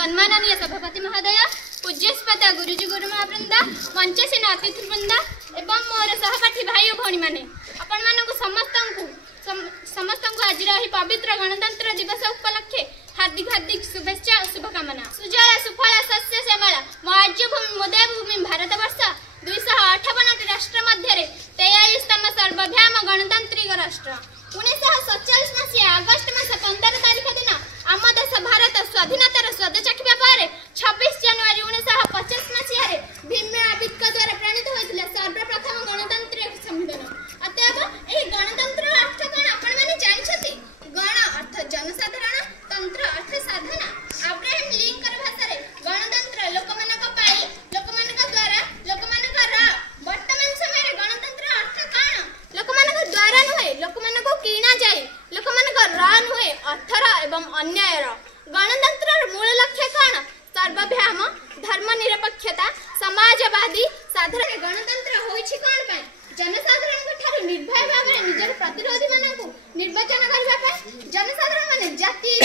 सम्माननीय सभापति महोदय, पूज्यस्पत गुरुजी गुरुमावृंद, मंचसीन अतिथिवृंद एवं मोर सहपाठी भाई और भौणी मैंने आपण मानक समस्त आज पवित्र गणतंत्र दिवस उपलक्षे हार्दिक हार्दिक शुभेच्छा और शुभकामना। सुजला सुफल शस्य श्यामल मौर्यभूमि मोदय भूमि भारतवर्ष 258 राष्ट्र मध्य 43तम सर्वभौम गणतांत्रिक राष्ट्र। 1947 मसीहा अगस्ट मास 15 तारीख दिन आम देश भारत स्वाधीनतार स्वाद चाखिबा पर 26 जनवरी 1950 मसीह भीम आंबेडकर द्वारा प्रणीत होइतिला सर्वप्रथम गणतांत्रिक संविधान। अतएव एही गणतंत्र अर्थ कोन आपण माने जानिछथि? गण अर्थ जनसाधारण, तंत्र अर्थ साधना। अब्राहम लिंकन भाषा रे गणतंत्र लोकमानक पाई, लोकमानक द्वारा, लोकमानक रा। वर्तमान समय रे गणतंत्र अर्थ कोन? लोकमानक द्वारा नुहे, लोकमानक किणा जाय, लोकमानक रा नुहे अर्थर एवं अन्यायर। गणतंत्र मूल लक्ष्य कोन? सर्वभौम, धर्मनिरपेक्षता, समाजवादी साधारण। गणतंत्र होइछि कोन पय? जनसाधारण ठारू निर्भय भाव निजर प्रतिरोधी मानकु निर्वाचन करबा पय। जनसाधारण माने जाति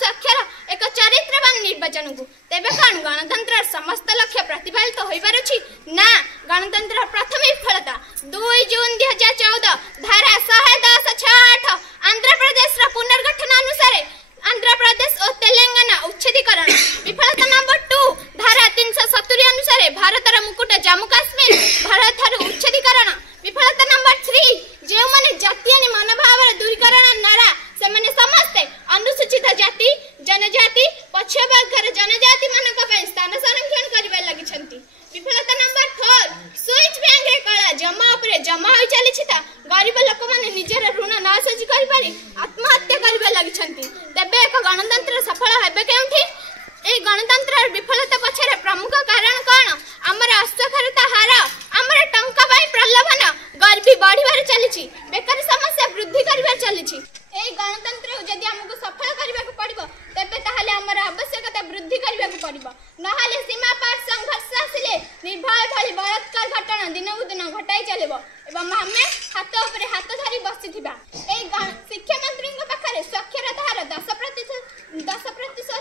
साक्षर एक चरित्रवान निर्वाचन को। तेबे कोन गणतंत्र समस्त लक्ष्य प्रतिपादित होई पारुछि? ना, गणतंत्र प्रथम विफलता 2 जून 2014 धारा 110(6)8 आंध्र प्रदेश रा पुनर्गठन अनुसार आंध्र प्रदेश और तेलंगाना उच्छेदीकरण। विफलता नंबर 2 धारा 370 अनुसार भारत रा मुकुट जम्मू काश्मीर भारत थारु उच्छेदीकरण। विफलता नंबर 3 जे माने जातीय मनोभाव दूरीकरण नारा से माने समस्त अनुसूचित जाति जनजाति पछिया वर्गर जनजाति मानक पय स्थान संरक्षण करबा लागि छंती। विफलता नंबर 4 स्विच बैंक रे कला जमा उपरे जमा होई चली छिता गरीब लोक माने निजर ऋण न सजी करि पारि आत्महत्या करबा लागि छंती। तबे एक गणतंत्र सफल हेबे केउठी? ए गणतंत्र विफलता पछरे प्रमुख कारण कोन? हमर असक्षरता हार, हमर टंका बाई प्रलोभन, गरीबी बढ़िबार चलीछि, बेकारी समस्या वृद्धि करबार चलीछि। ए गणतंत्र जदि हमको सफल करबाक पड़िबो तबे ताहाले हमर आवश्यकता वृद्धि करबाक पड़िबो। नहाले सीमा पार संघर्ष आसिले निर्भय भली बलात्कार घटना दिनकु दिन घटाई चलिबो एवं हमें हाथ ऊपर हाथ धरी बसिथिबा। ए शिक्षा मंत्री पाखरे साक्षरता हार 10%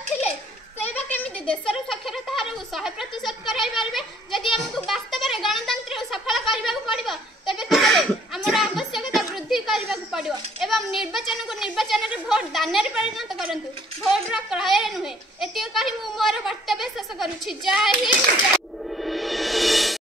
थिले सेवा केमिति देशर साक्षरता हार 100% कराई पारबे? जदि हमको वास्तव में गणतंत्र सफल करबाक पड़िबो तबे ताहाले हमर आवश्यकता वृद्धि करबाक पड़िबो एवं निर्वाचन रे भोट दान रे परिणत करंतु, भोट रो क्रय रे नुहे। एति कहि मु मोर कर्तव्य शेष करूछि। जय हिंद।